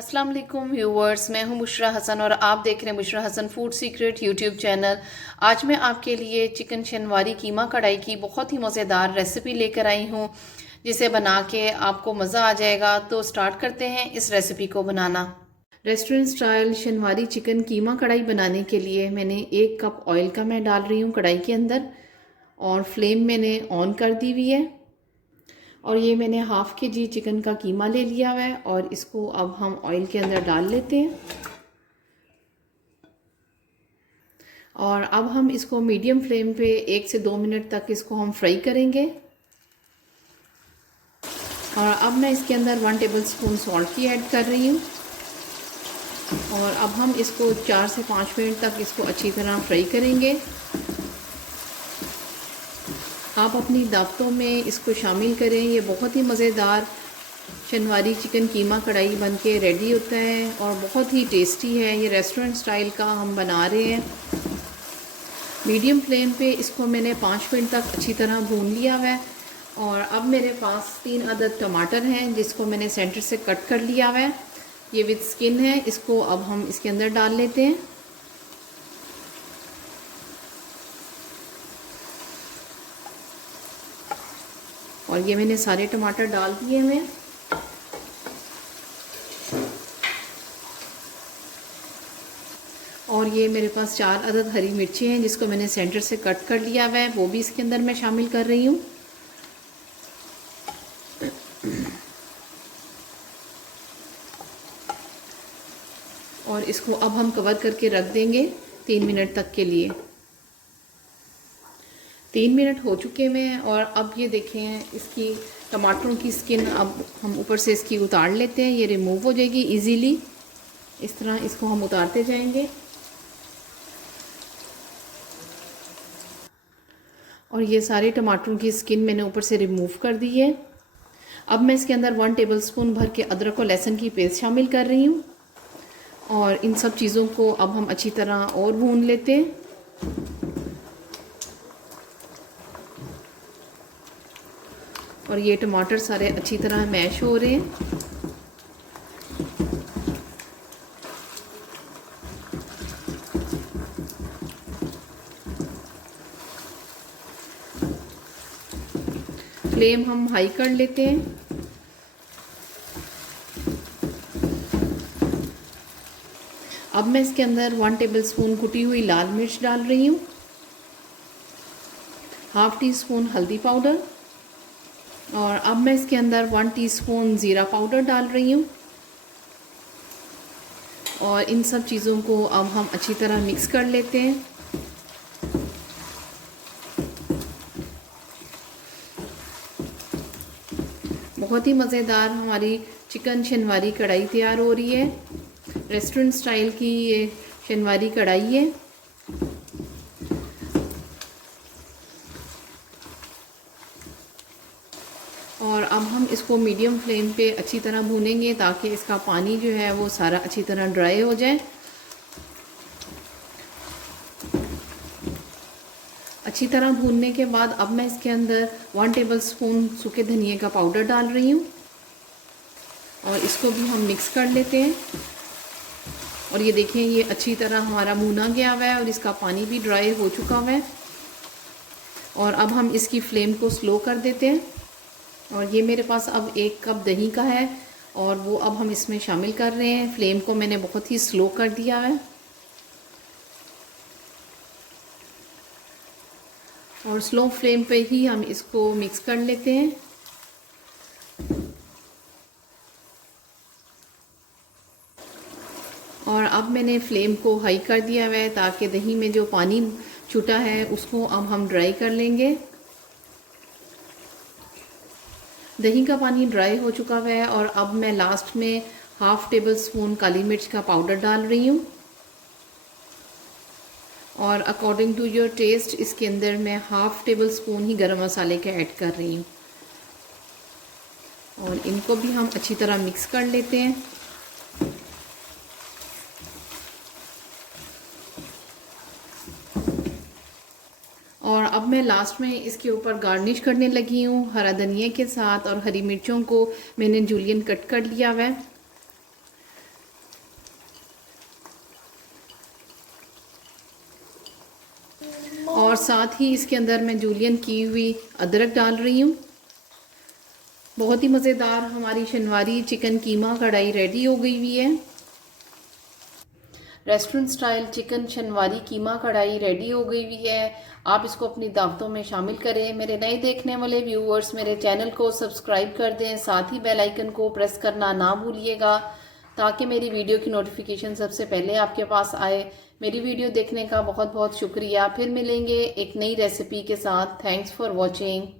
अस्सलाम वालेकुम व्यूवर्स, मैं हूं बुशरा हसन और आप देख रहे हैं Bushra Hasan food secret YouTube channel. आज मैं आपके लिए चिकन शनवारी कीमा कढ़ाई की बहुत ही मज़ेदार रेसिपी लेकर आई हूं, जिसे बना के आपको मज़ा आ जाएगा। तो स्टार्ट करते हैं इस रेसिपी को बनाना। रेस्टोरेंट स्टाइल शनवारी चिकन कीमा कढ़ाई बनाने के लिए मैंने 1 कप ऑयल का मैं डाल रही हूँ कढ़ाई के अंदर, और फ्लेम मैंने ऑन कर दी हुई है। और ये मैंने हाफ़ kg चिकन का कीमा ले लिया हुआ है और इसको अब हम ऑयल के अंदर डाल लेते हैं। और अब हम इसको मीडियम फ्लेम पे 1 से 2 मिनट तक इसको हम फ्राई करेंगे। और अब मैं इसके अंदर 1 टेबलस्पून सॉल्ट की ऐड कर रही हूँ। और अब हम इसको 4 से 5 मिनट तक इसको अच्छी तरह फ्राई करेंगे। आप अपनी दावतों में इसको शामिल करें। ये बहुत ही मज़ेदार शनवारी चिकन कीमा कढ़ाई बन के रेडी होता है और बहुत ही टेस्टी है। ये रेस्टोरेंट स्टाइल का हम बना रहे हैं। मीडियम फ्लेम पे इसको मैंने 5 मिनट तक अच्छी तरह भून लिया हुआ है। और अब मेरे पास 3 अदद टमाटर हैं, जिसको मैंने सेंटर से कट कर लिया हुआ है। ये विद स्किन है। इसको अब हम इसके अंदर डाल लेते हैं। और ये मैंने सारे टमाटर डाल दिए हैं। और ये मेरे पास 4 अदद हरी मिर्ची हैं, जिसको मैंने सेंटर से कट कर लिया हुआ है, वो भी इसके अंदर मैं शामिल कर रही हूँ। और इसको अब हम कवर करके रख देंगे 3 मिनट तक के लिए। 3 मिनट हो चुके हैं और अब ये देखें, इसकी टमाटरों की स्किन अब हम ऊपर से इसकी उतार लेते हैं। ये रिमूव हो जाएगी इजीली। इस तरह इसको हम उतारते जाएंगे। और ये सारे टमाटरों की स्किन मैंने ऊपर से रिमूव कर दी है। अब मैं इसके अंदर 1 टेबलस्पून भर के अदरक और लहसुन की पेस्ट शामिल कर रही हूँ। और इन सब चीज़ों को अब हम अच्छी तरह और भून लेते हैं। और ये टमाटर सारे अच्छी तरह मैश हो रहे हैं। फ्लेम हम हाई कर लेते हैं। अब मैं इसके अंदर 1 टेबलस्पून कुटी हुई लाल मिर्च डाल रही हूँ, हाफ़ टी स्पून हल्दी पाउडर, और अब मैं इसके अंदर 1 टीस्पून ज़ीरा पाउडर डाल रही हूँ। और इन सब चीज़ों को अब हम अच्छी तरह मिक्स कर लेते हैं। बहुत ही मज़ेदार हमारी चिकन शनवारी कढ़ाई तैयार हो रही है। रेस्टोरेंट स्टाइल की ये शनवारी कढ़ाई है। और अब हम इसको मीडियम फ्लेम पे अच्छी तरह भूनेंगे, ताकि इसका पानी जो है वो सारा अच्छी तरह ड्राई हो जाए। अच्छी तरह भूनने के बाद अब मैं इसके अंदर 1 टेबलस्पून सूखे धनिए का पाउडर डाल रही हूँ। और इसको भी हम मिक्स कर लेते हैं। और ये देखें, ये अच्छी तरह हमारा भुना गया हुआ है और इसका पानी भी ड्राई हो चुका हुआ है। और अब हम इसकी फ्लेम को स्लो कर देते हैं। और ये मेरे पास अब 1 कप दही का है और वो अब हम इसमें शामिल कर रहे हैं। फ्लेम को मैंने बहुत ही स्लो कर दिया है। और स्लो फ्लेम पे ही हम इसको मिक्स कर लेते हैं। और अब मैंने फ्लेम को हाई कर दिया हुआ है, ताकि दही में जो पानी छूटा है उसको अब हम ड्राई कर लेंगे। दही का पानी ड्राई हो चुका हुआ है। और अब मैं लास्ट में हाफ़ टेबलस्पून काली मिर्च का पाउडर डाल रही हूँ। और अकॉर्डिंग टू योर टेस्ट इसके अंदर मैं हाफ़ टेबलस्पून ही गरम मसाले के ऐड कर रही हूँ। और इनको भी हम अच्छी तरह मिक्स कर लेते हैं। और अब मैं लास्ट में इसके ऊपर गार्निश करने लगी हूँ हरा धनिया के साथ, और हरी मिर्चों को मैंने जूलियन कट कर लिया हुआ है। साथ ही इसके अंदर मैं जूलियन की हुई अदरक डाल रही हूँ। बहुत ही मज़ेदार हमारी शनवारी चिकन कीमा कढ़ाई रेडी हो गई हुई है। रेस्टोरेंट स्टाइल चिकन शनवारी कीमा कढ़ाई रेडी हो गई हुई है। आप इसको अपनी दावतों में शामिल करें। मेरे नए देखने वाले व्यूअर्स मेरे चैनल को सब्सक्राइब कर दें, साथ ही बेल आइकन को प्रेस करना ना भूलिएगा ताकि मेरी वीडियो की नोटिफिकेशन सबसे पहले आपके पास आए। मेरी वीडियो देखने का बहुत बहुत शुक्रिया। फिर मिलेंगे एक नई रेसिपी के साथ। Thanks for watching.